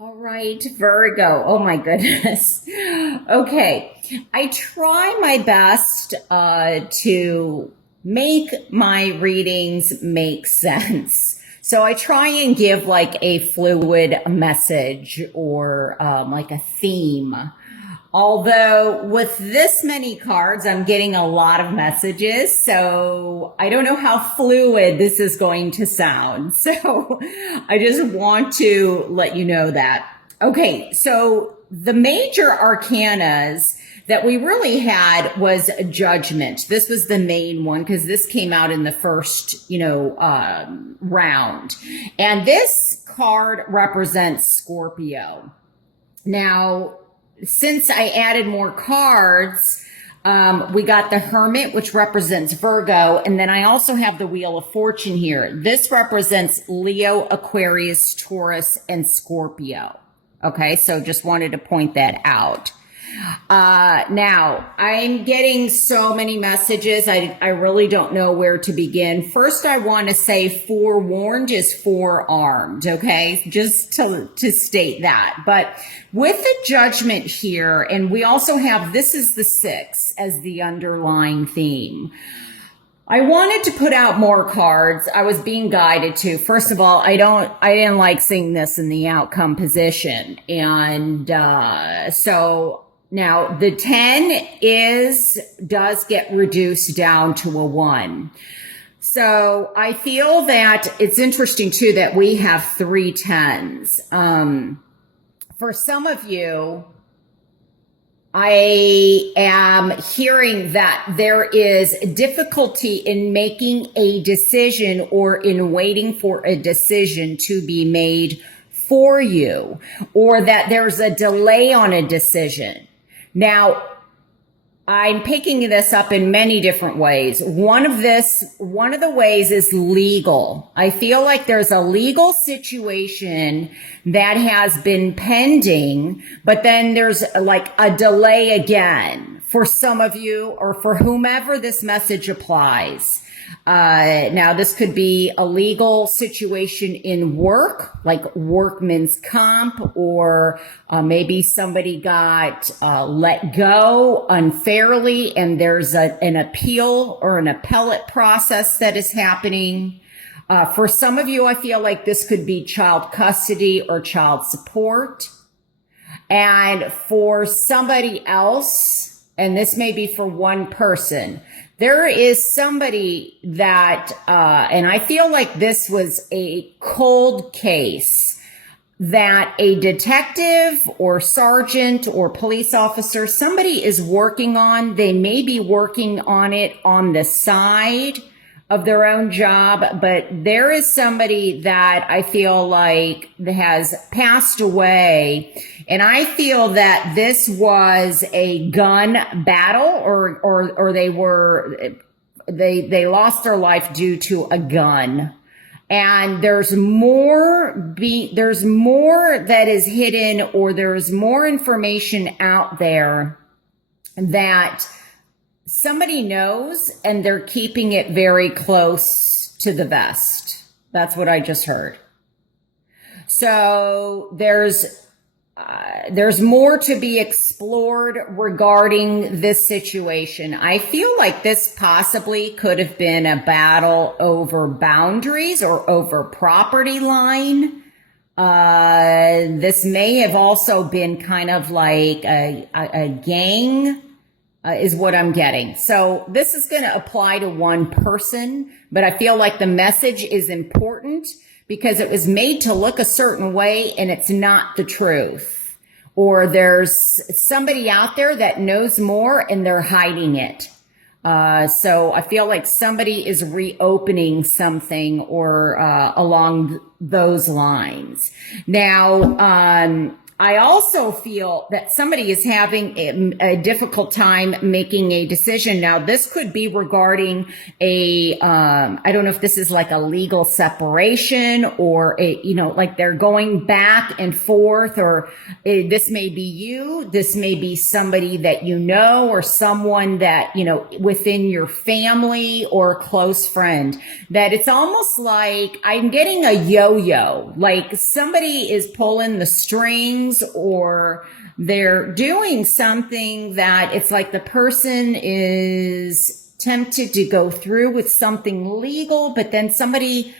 All right, Virgo. Oh my goodness. Okay. I try my best to make my readings make sense. So I try and give like a fluid message or like a theme. Although with this many cards, I'm getting a lot of messages. So I don't know how fluid this is going to sound. So I just want to let you know that. Okay. So the major arcanas that we really had was judgment. This was the main one because this came out in the first, round. And this card represents Scorpio. Now, since I added more cards, we got the Hermit, which represents Virgo. And then I also have the Wheel of Fortune here. This represents Leo, Aquarius, Taurus, and Scorpio. Okay, so just wanted to point that out. Now, I'm getting so many messages. I really don't know where to begin. First, I want to say forewarned is forearmed, okay? Just to state that. But with the judgment here, and we also have, this is the 6 as the underlying theme. I wanted to put out more cards. I was being guided to. First of all, I didn't like seeing this in the outcome position. And, so now the 10 does get reduced down to a 1. So I feel that it's interesting too that we have 3 10s. For some of you, I am hearing that there is difficulty in making a decision or in waiting for a decision to be made for you, or that there's a delay on a decision. Now, I'm picking this up in many different ways. One of the ways is legal. I feel like there's a legal situation that has been pending, but then there's like a delay again for some of you or for whomever this message applies. Now this could be a legal situation in work, like workman's comp, or maybe somebody got let go unfairly and there's an appeal or an appellate process that is happening. For some of you, I feel like this could be child custody or child support. And for somebody else, and this may be for one person, there is somebody that, and I feel like this was a cold case that a detective or sergeant or police officer, somebody is working on. They may be working on it on the side of their own job, but there is somebody that I feel like has passed away. And I feel that this was a gun battle or they lost their life due to a gun. And there's more that is hidden, or there's more information out there that somebody knows and they're keeping it very close to the vest. That's what I just heard. So there's more to be explored regarding this situation. I feel like this possibly could have been a battle over boundaries or over property line. This may have also been kind of like a gang, is what I'm getting. So this is going to apply to one person, but I feel like the message is important because it was made to look a certain way and it's not the truth. Or there's somebody out there that knows more and they're hiding it. So I feel like somebody is reopening something or along those lines. Now, I also feel that somebody is having a difficult time making a decision. Now, this could be regarding I don't know if this is like a legal separation or like they're going back and forth, or this may be you, this may be somebody that you know, or someone that, within your family or a close friend, that it's almost like I'm getting a yo-yo, like somebody is pulling the strings, or they're doing something that it's like the person is tempted to go through with something legal, but then somebody,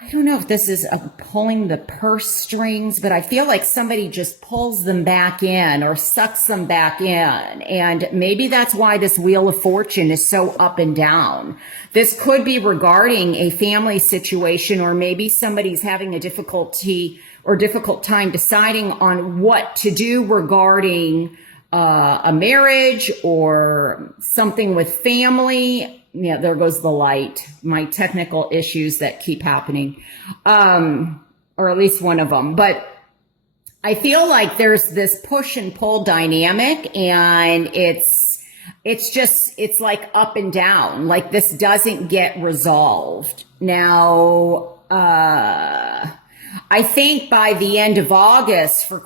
I don't know if this is pulling the purse strings, but I feel like somebody just pulls them back in or sucks them back in. And maybe that's why this Wheel of Fortune is so up and down. This could be regarding a family situation, or maybe somebody's having a difficult time deciding on what to do regarding a marriage or something with family. Yeah, there goes the light. My technical issues that keep happening, or at least one of them. But I feel like there's this push and pull dynamic, and it's like up and down. Like this doesn't get resolved. Now, I think by the end of August, for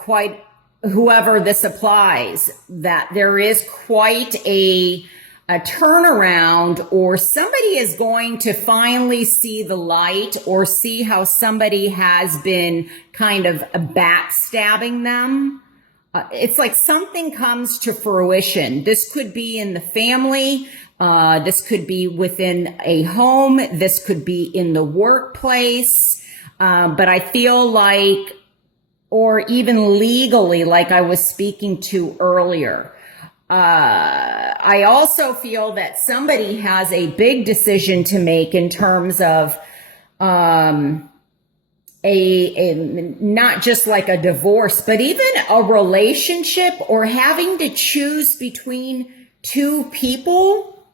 whoever this applies, that there is quite a turnaround, or somebody is going to finally see the light, or see how somebody has been kind of backstabbing them. It's like something comes to fruition. This could be in the family. This could be within a home. This could be in the workplace. But I feel like, or even legally, like I was speaking to earlier, I also feel that somebody has a big decision to make in terms of not just like a divorce, but even a relationship, or having to choose between two people,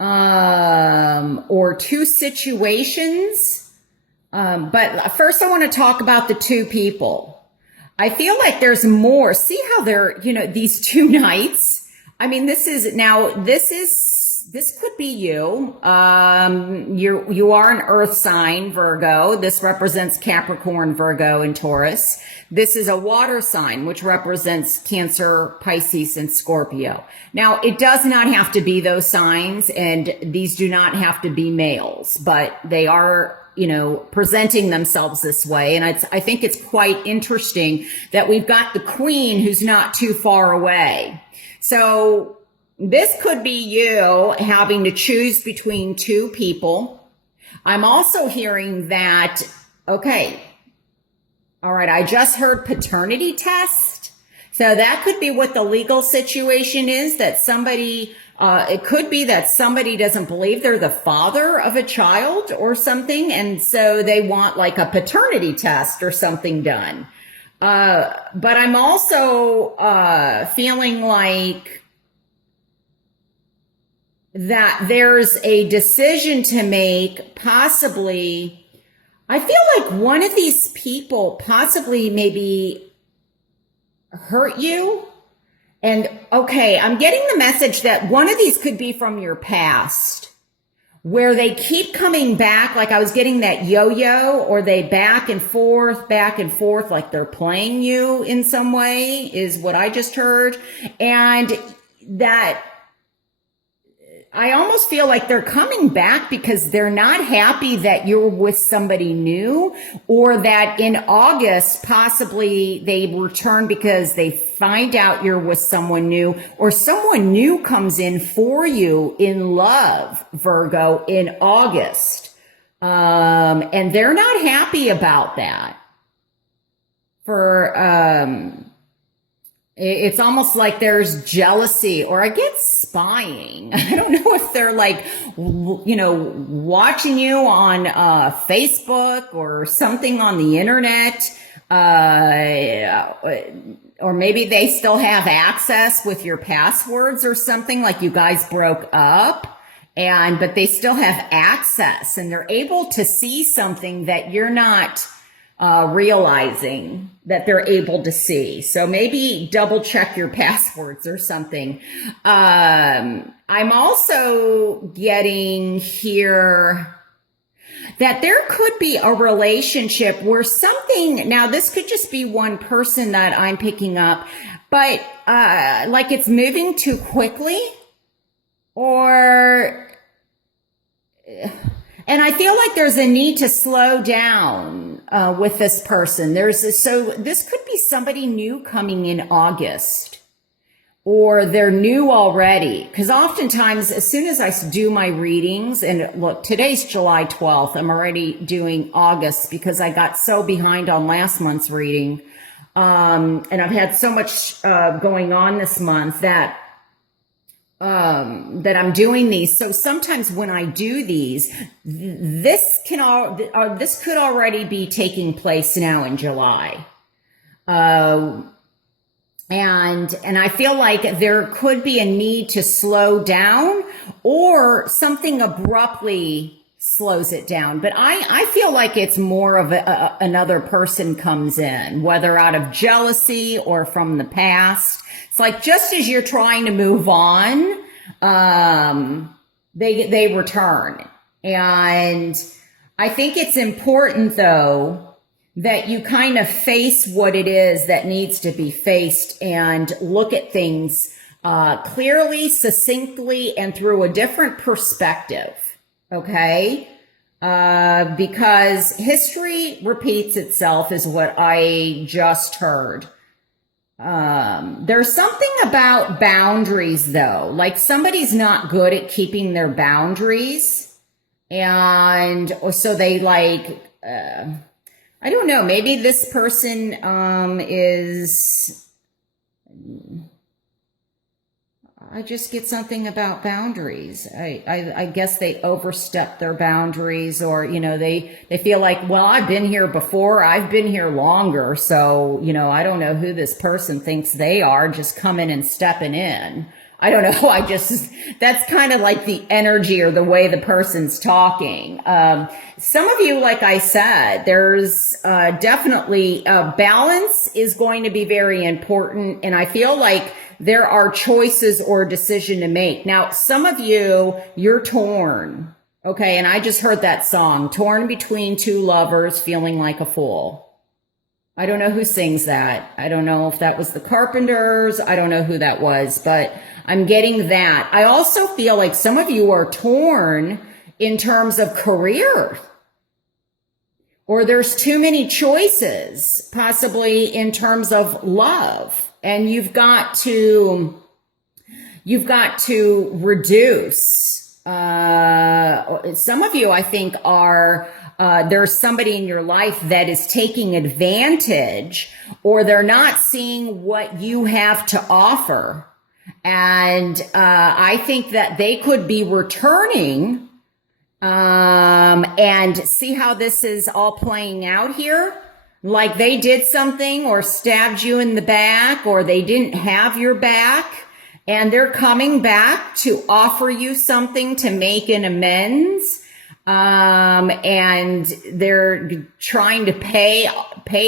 or two situations. But first I want to talk about the two people. I feel like there's more. See how they're, these two knights. I mean, this could be you. You are an earth sign, Virgo. This represents Capricorn, Virgo, and Taurus. This is a water sign, which represents Cancer, Pisces, and Scorpio. Now, it does not have to be those signs, and these do not have to be males, but they are, presenting themselves this way. And I think it's quite interesting that we've got the Queen who's not too far away. So this could be you having to choose between two people. I'm also hearing that, okay, all right, I just heard paternity test. So that could be what the legal situation is, that somebody, it could be that somebody doesn't believe they're the father of a child or something, and so they want like a paternity test or something done. But I'm also feeling like that there's a decision to make, possibly. I feel like one of these people possibly maybe hurt you. And okay, I'm getting the message that one of these could be from your past, where they keep coming back. Like I was getting that yo-yo, or they back and forth, like they're playing you in some way, is what I just heard. And that I almost feel like they're coming back because they're not happy that you're with somebody new, or that in August, possibly they return because they find out you're with someone new, or someone new comes in for you in love, Virgo, in August. And they're not happy about that. It's almost like there's jealousy, or I get spying. I don't know if they're like, watching you on Facebook or something on the internet, or maybe they still have access with your passwords or something, like you guys broke up, but they still have access, and they're able to see something that you're not realizing that they're able to see. So maybe double check your passwords or something. I'm also getting here that there could be a relationship where something, now this could just be one person that I'm picking up, but like it's moving too quickly, or and I feel like there's a need to slow down with this person. So this could be somebody new coming in August, or they're new already. Because oftentimes, as soon as I do my readings, and look, today's July 12th, I'm already doing August because I got so behind on last month's reading. And I've had so much going on this month that I'm doing these. So sometimes when I do these, this could already be taking place now in July. And I feel like there could be a need to slow down, or something abruptly slows it down. But I feel like it's more of another person comes in, whether out of jealousy or from the past. It's like just as you're trying to move on, they return. And I think it's important, though, that you kind of face what it is that needs to be faced and look at things clearly, succinctly, and through a different perspective. Okay? Because history repeats itself is what I just heard. There's something about boundaries, though. Like somebody's not good at keeping their boundaries. And so they like, I don't know, maybe this person is, I just get something about boundaries. I guess they overstep their boundaries, or, they feel like, well, I've been here before, I've been here longer. So, I don't know who this person thinks they are, just coming and stepping in. I don't know. That's kind of like the energy or the way the person's talking. Some of you, like I said, there's definitely balance is going to be very important. And I feel like there are choices or a decision to make. Now, some of you, you're torn. Okay. And I just heard that song, torn between two lovers, feeling like a fool. I don't know who sings that. I don't know if that was the Carpenters. I don't know who that was, but I'm getting that. I also feel like some of you are torn in terms of career, or there's too many choices, possibly in terms of love. And you've got to reduce. Some of you, I think, are, there's somebody in your life that is taking advantage, or they're not seeing what you have to offer. And I think that they could be returning, and see how this is all playing out here. Like they did something or stabbed you in the back, or they didn't have your back, and they're coming back to offer you something to make an amends. And they're trying to pay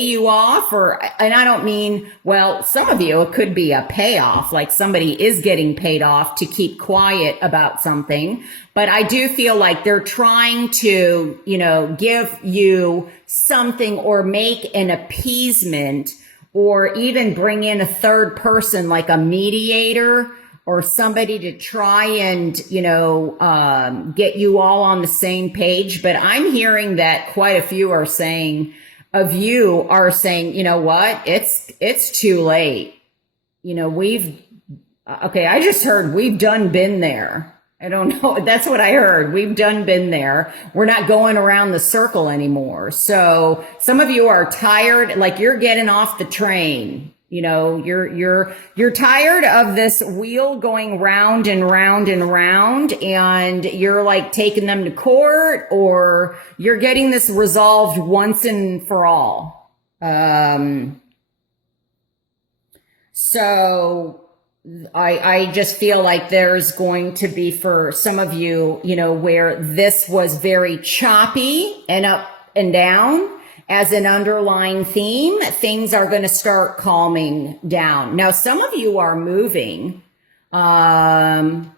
you off, and I don't mean, well, some of you, it could be a payoff, like somebody is getting paid off to keep quiet about something. But I do feel like they're trying to, give you something, or make an appeasement, or even bring in a third person, like a mediator, or somebody to try and, get you all on the same page. But I'm hearing that quite a few are saying, you know what, it's too late. I just heard we've done been there. I don't know. That's what I heard. We've done been there. We're not going around the circle anymore. So some of you are tired, like you're getting off the train. You're tired of this wheel going round and round and round, and you're like taking them to court, or you're getting this resolved once and for all. So I just feel like there's going to be, for some of you, where this was very choppy and up and down. as an underlying theme, things are going to start calming down. Now, some of you are moving, and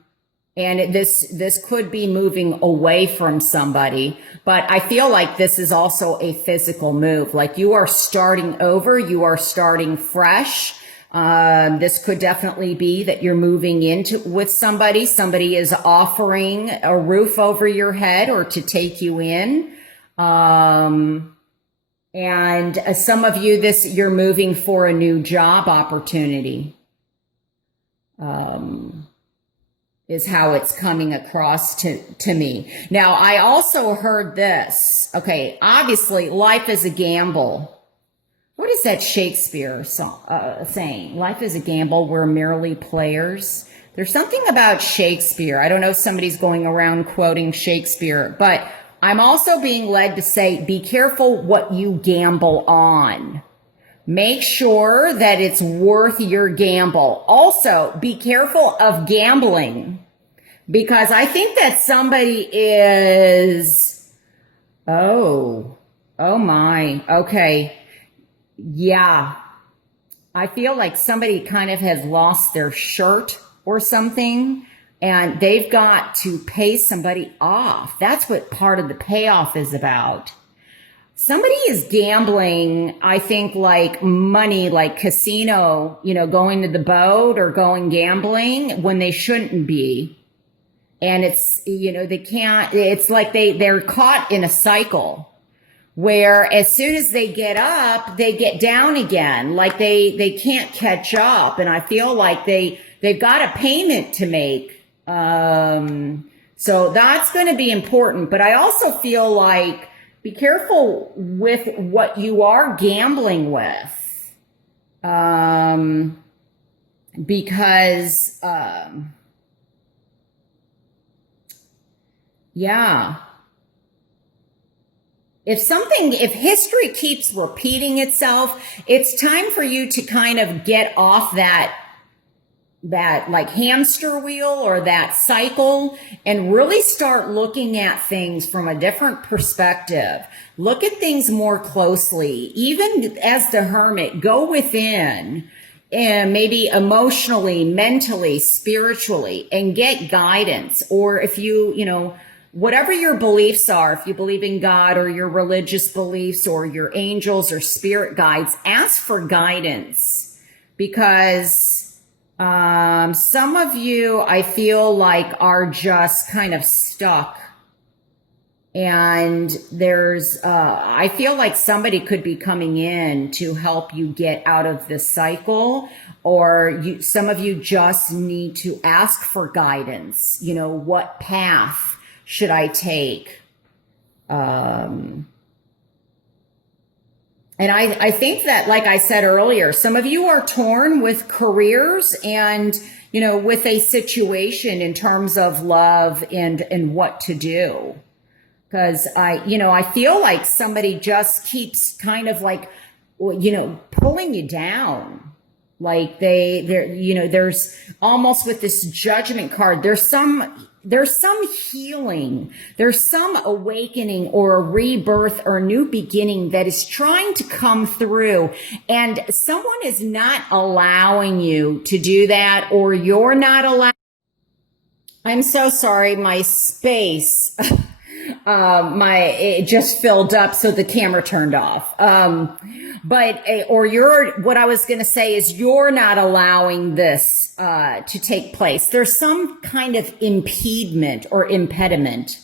this could be moving away from somebody, but I feel like this is also a physical move. Like you are starting over, you are starting fresh. This could definitely be that you're moving into with somebody. Somebody is offering a roof over your head or to take you in. And some of you, you're moving for a new job opportunity. Is how it's coming across to me. Now, I also heard this. Okay, obviously, life is a gamble. What is that Shakespeare saying? Life is a gamble. We're merely players. There's something about Shakespeare. I don't know if somebody's going around quoting Shakespeare, but I'm also being led to say, be careful what you gamble on. Make sure that it's worth your gamble. Also, be careful of gambling, because I think that somebody is, oh my, okay. Yeah. I feel like somebody kind of has lost their shirt or something, and they've got to pay somebody off. That's what part of the payoff is about. Somebody is gambling, I think, like money, like casino, going to the boat or going gambling when they shouldn't be. And it's, they can't, it's like they're caught in a cycle where as soon as they get up, they get down again. Like they can't catch up. And I feel like they've got a payment to make. So that's going to be important. But I also feel like, be careful with what you are gambling with, because, yeah, if history keeps repeating itself, it's time for you to kind of get off that like hamster wheel or that cycle and really start looking at things from a different perspective. Look at things more closely. Even as the hermit, go within and maybe emotionally, mentally, spiritually, and get guidance. Or if whatever your beliefs are, if you believe in God or your religious beliefs or your angels or spirit guides, ask for guidance, because some of you, I feel like, are just kind of stuck. And I feel like somebody could be coming in to help you get out of this cycle, or some of you just need to ask for guidance. What path should I take? And I think that, like I said earlier, some of you are torn with careers and, with a situation in terms of love and what to do. Because I feel like somebody just keeps kind of like, pulling you down. Like there's almost with this judgment card, there's some healing, there's some awakening or a rebirth or a new beginning that is trying to come through, and someone is not allowing you to do that, or you're not allowed. I'm so sorry, my space, it just filled up, so the camera turned off. What I was going to say is you're not allowing this to take place. There's some kind of impediment or impediment,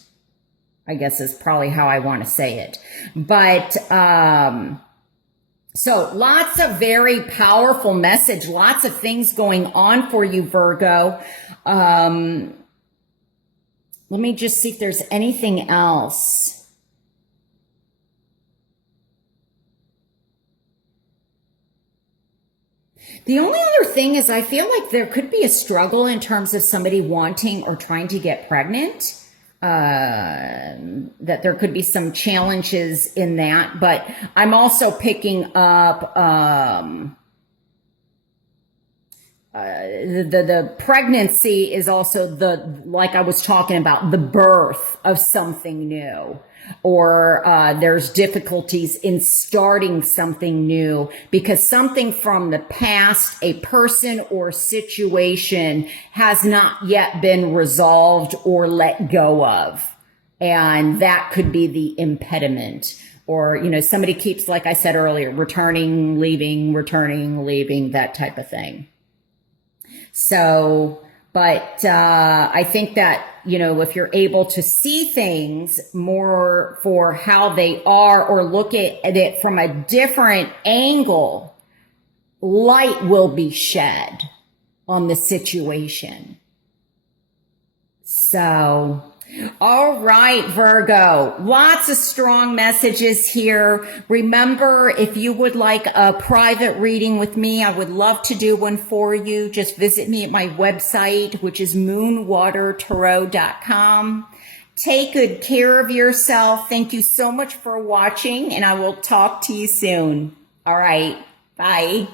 I guess is probably how I want to say it. But so lots of very powerful message, lots of things going on for you, Virgo. Let me just see if there's anything else. The only other thing is I feel like there could be a struggle in terms of somebody wanting or trying to get pregnant. That there could be some challenges in that, but I'm also picking up the pregnancy is also like I was talking about, the birth of something new. or there's difficulties in starting something new because something from the past, a person or situation, has not yet been resolved or let go of. And that could be the impediment. Or, you know, somebody keeps, like I said earlier, returning, leaving, that type of thing. So, but I think that, you know, if you're able to see things more for how they are or look at it from a different angle, light will be shed on the situation. So, all right, Virgo, lots of strong messages here. Remember, if you would like a private reading with me, I would love to do one for you. Just visit me at my website, which is moonwatertarot.com. Take good care of yourself. Thank you so much for watching, and I will talk to you soon. All right, bye.